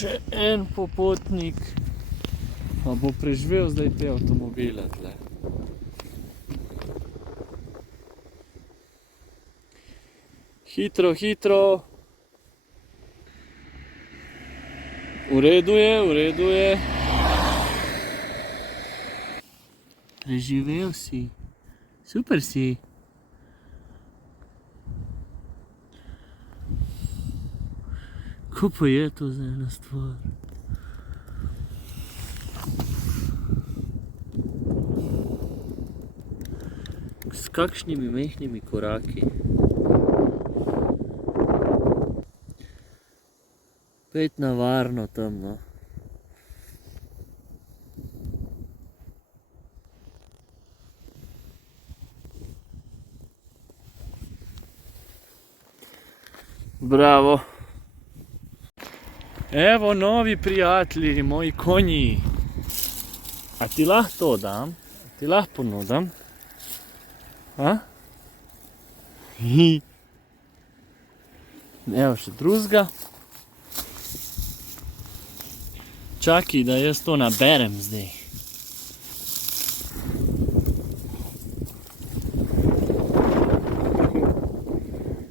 Še en popotnik, pa bo preživel zdaj te avtomobile tle. Hitro, hitro. V redu je, v redu je. Preživel si. Super si. Ko pa je to za ena stvar? S kakšnimi majhnimi koraki. Pet na varno tam, no. Bravo. Evo novi prijatelji, moji konji. A ti lahko to dam? Ti lahko ponudam? A? Evo še drugega. Čakaj, da jaz to naberem zdaj.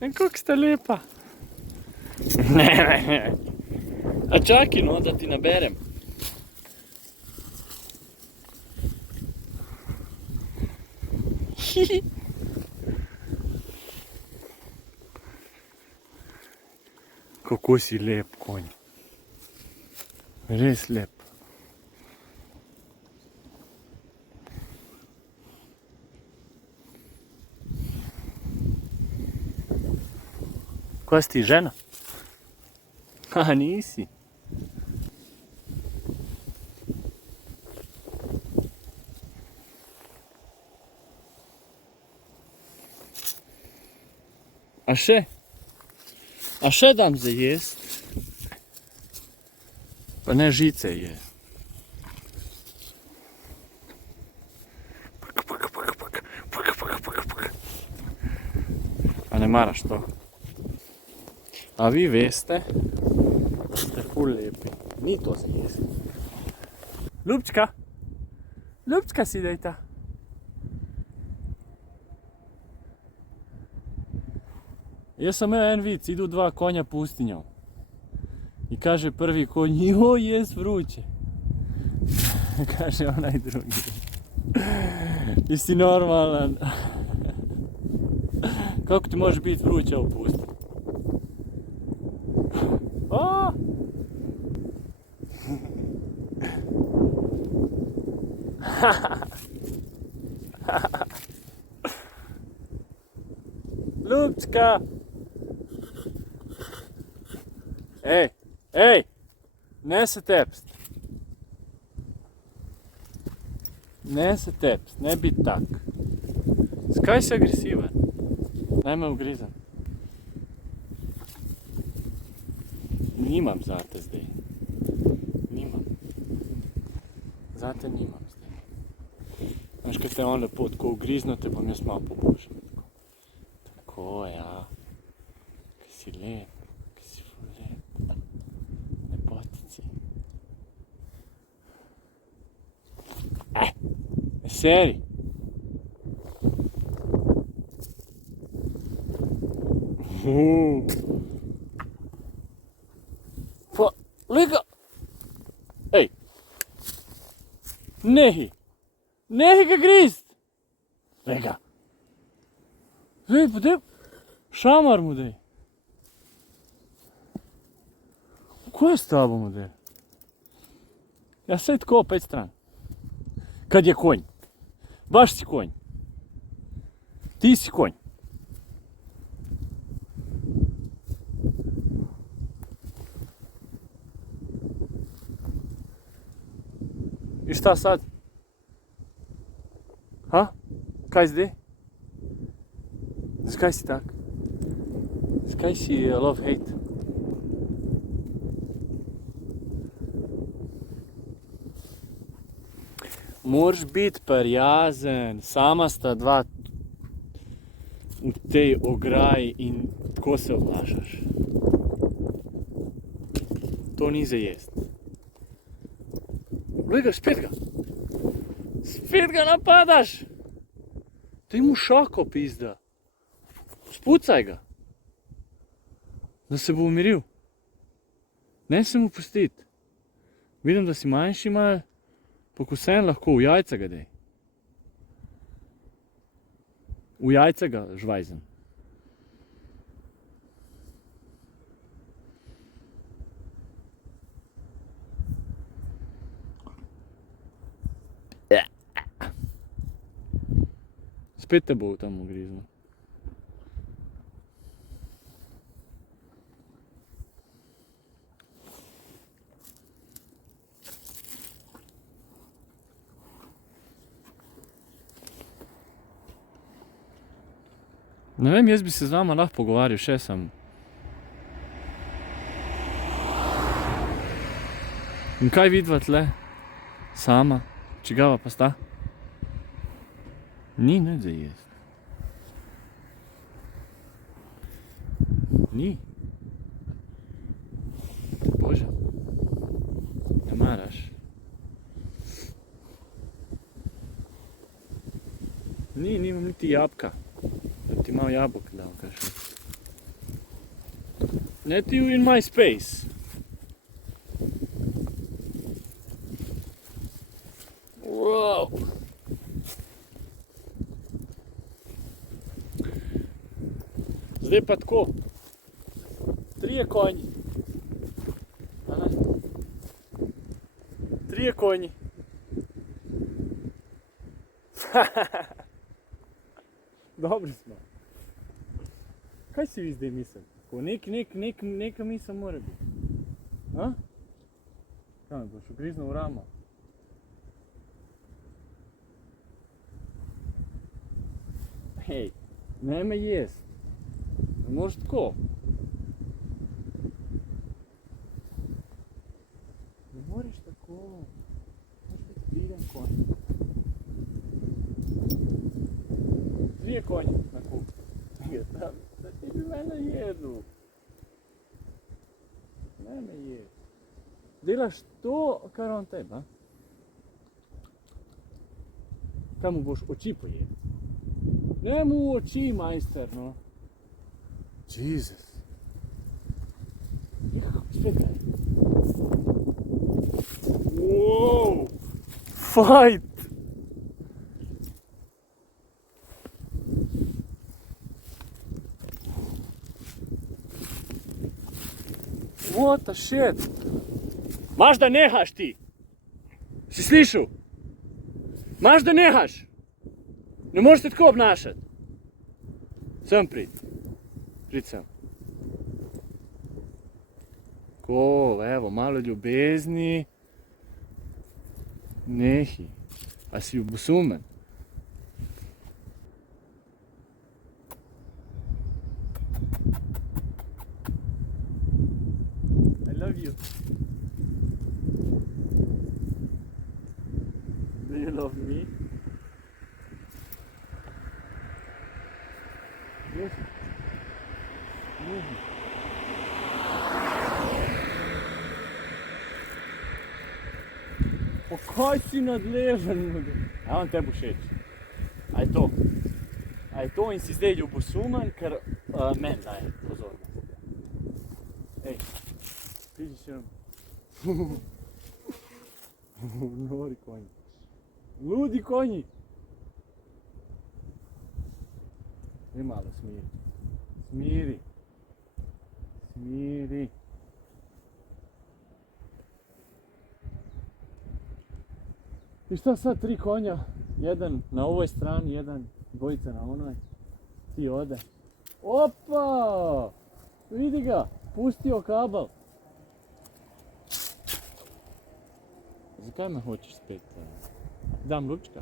En, kako sta lepa. Ne. A čakaj, no, da ti naberem. Kako si lep konj. Res lep. Kaj si ti, žena? A, nisi. A še? A še dam za jest? Pa ne, žice je. A ne maraš to? A vi veste, da ste ful lepi. Ni to za jest. Ljubčka? Ljubčka si dejta. Jaz sem imel en vic, idu dva konja pustinjo. I kaže prvi konj, joj, jes vruće. Kaže onaj drugi. Ti si normalan. Kako ti može biti vruće u pustinji? Ljubčka! Ej, ne se tepst. Ne se tepst, ne biti tak. Skaj si agresivan? Naj me ugrizam. Nimam zate zdaj. Nimam. Zate nimam zdaj. Znaš, kad te on lepo tako ugrizno, te bom jaz malo poboljšal. Tako, ja. Kaj si lep. Seri. Pa, lega. Ej. Nehi. Nehi ga grist. Lega. Ej, pa dej. Šamar mu dej. Ko je s tabo mu dej? Ja sej tako, pet stran. Kad je konj. Baš si konj. Ti si konj. I šta sad? Ha? Kaj zdaj? Zakaj si tak? Zakaj si love-hate? Moraš biti prijazen, sama sta dva v tej ograji in tako se obnašaš. to ni za jest. Glej ga, spet ga. Spet ga napadaš. Daj mu šako, pizda. Spucaj ga. Da se bo umiril. Ne se mu pustiti. Vidim, da si manjši mal, pokusen lahko, v jajca ga dej. V jajca ga žvajzem. Spet te bo tam ugriznil. Ne vem, jaz bi se z vama lahko pogovarjal, še sem. In kaj vidva tle? Sama? Čigava pa sta? Ni nič za jest. Ni. Bože. Ne maraš. Ni, nimam niti jabka. Da ti malo jabolk dal, kakšno. Let you in my space. Wow. Zdaj pa tako. 3 konji. 3 konji. Dobri smo. Kaj si vi zdaj mislili? Neka misel mora biti. A? Kaj me boš ugriznil v ramo? Hej, ne me jest. Ne moreš tako. Ne moreš tako. Moraš biti viden konj. 3 konji na kup. Da ti bi mene jedel. Ne me jed. Delaš to, kar on teba. Tam mu boš oči pojedel. Ne mu oči, majster, no. Jesus. Spet kaj. Wow. Fight. What the shit? Maš da nehaš ti? Si slišal? Maš da nehaš? Ne možeš te tako obnašati. Sem prid. Prid sem. Ko, evo, malo ljubezni. Nehi. A si ljubosumen? I love you. Do you love me? Yes. Yes. Pa kaj si nadležen? A on tebi všeč? A je to? A je to in si zdaj ljubosumen, ker meni daje pozornost. Ej, pidi še nam. Nori konji. Ludi konji. Daj malo smiri. Smiri. Smiri. I šta sad 3 konja? Jedan na ovoj strani, jedan dvojica na onoj. Ti ode. Opa! Vidi ga! Pustio kabel. Zakaj me hoćeš spet? Dam ručka.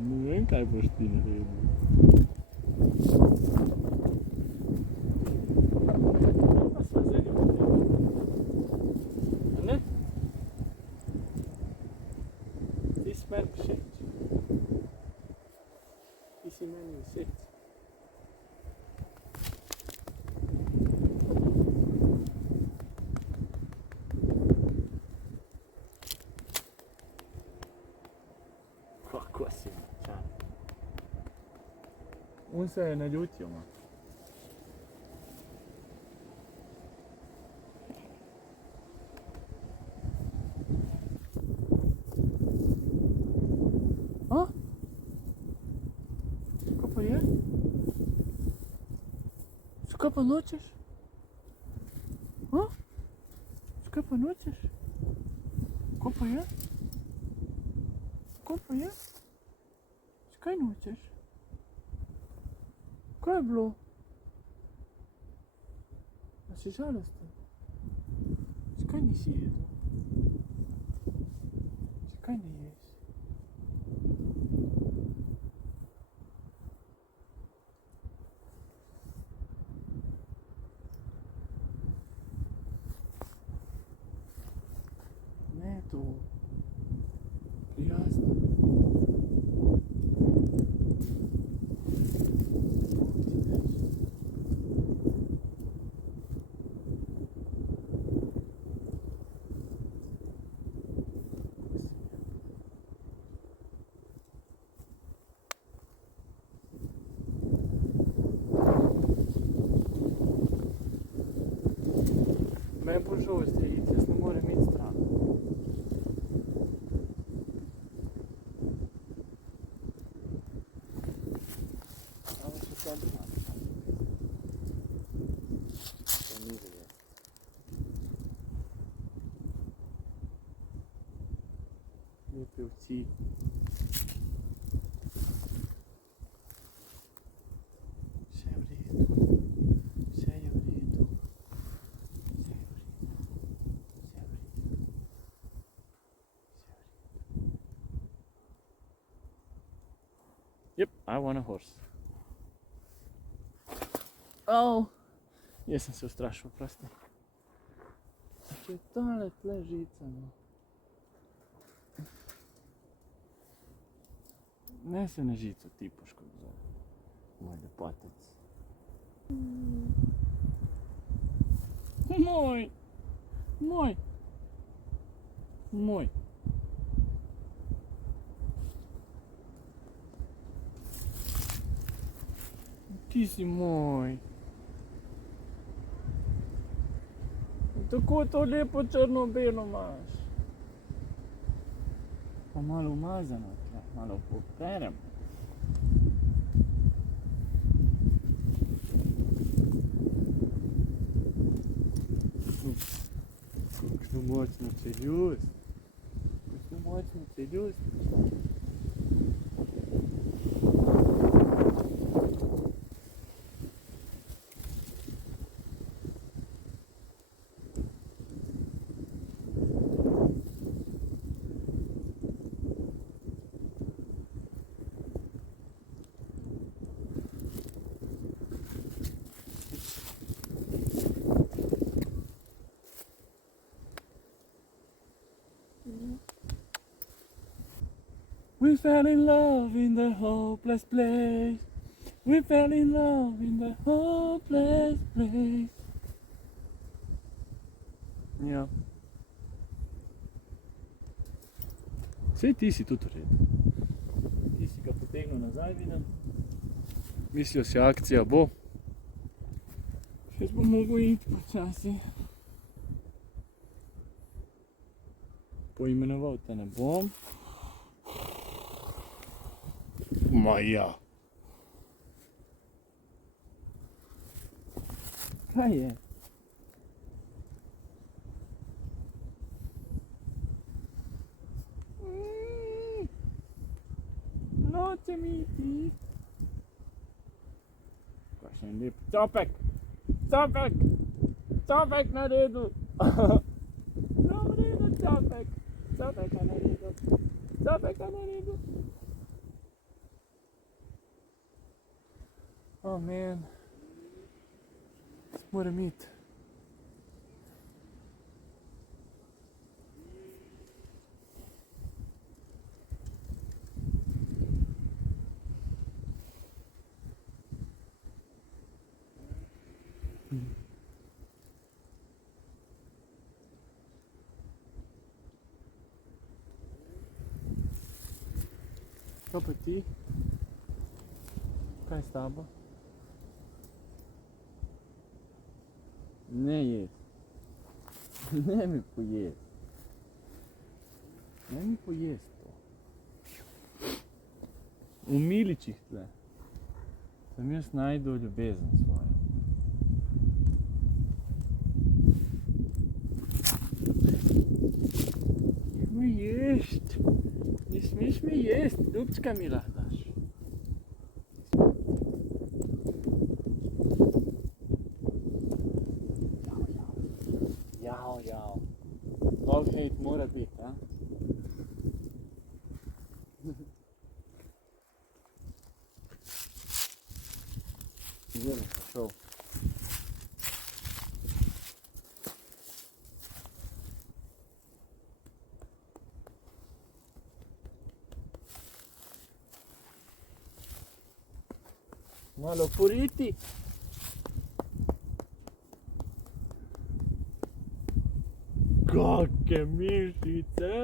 Ne vem, kaj boš ti naredil. Pa sva zdaj ne. A ne? meni všeč. Ti si meni všeč. Kako si močan. On se je naljutil, ma. A? Kaj pa je? Zakaj pa nočeš? A? Zakaj pa nočeš? Kaj pa je? Kaj pa je? Zakaj nočeš? Kaj je bilo? A si žalosten? Zakaj nisi jedel? Zakaj ne ješ? Ne to. Prijazno. Me bo žalosti iti, jaz ne morem iti stran. Samo še sebi naš. To ni želje. Lepe oči. Vse je v redu. Vse je v redu. Yep, I want a horse. Oh. Jaz sem se ustrašil, prosti. Če je tale tle žica, no. Ne se na žico, ti poškodzoval. Moj lepotec. Moj. Moj. Moj. Ti si moj. Tako to lepo črno-belo imaš. Pa malo umazano tle, malo poperem. Kakšno močno čeljust. Kakšno močno čeljust. We fell in love in the hopeless place. We fell in love in the hopeless place. Ja. Sej ti si tudi v redu. Ti si ga potegnil nazaj, vidim. Mislijo si, akcija bo. Jaz bom mogel iti počasi. Poimenoval te ne bom. Ma ja. Kaj je? Nočem iti. Kakšen lep copek. Copek. Copek naredil. No, v redu, copek. Copeka naredil. Copeka naredil. Oh man, moram iti. Kaj pa ti? Kaj s tabo? Ne jest. Ne mi pojest. Ne mi pojest to. V miličih tle. Sem jaz najdu ljubezen svojo. Ne jest. Ne smeš me jest. Ljubčka mi lahko daš. Jav. Dog hate mora biti, a? Zelo, šel. Malo poriti. Kakšne mišice!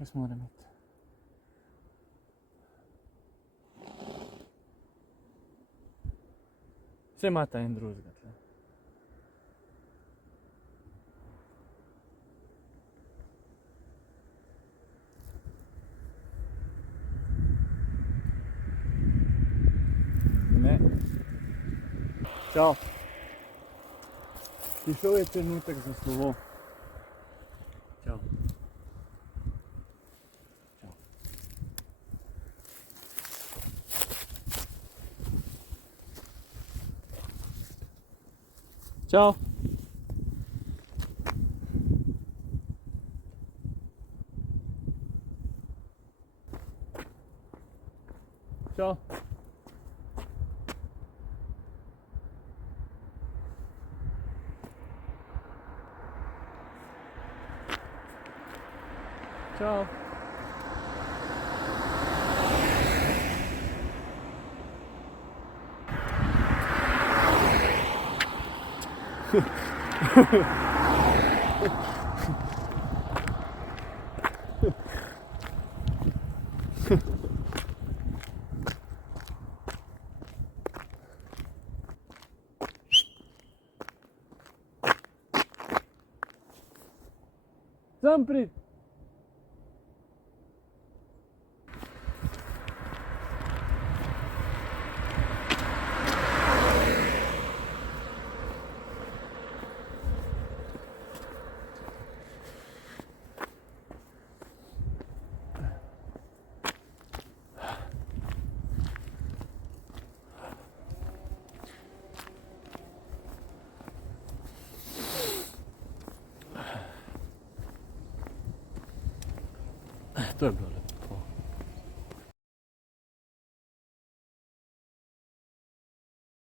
Jaz moram iti. Vse imata en drugega tle. Ne. Čau. Prišel je trenutek za slovo. Čau. Čau. Čau. Čau. Sam prid. To je bilo.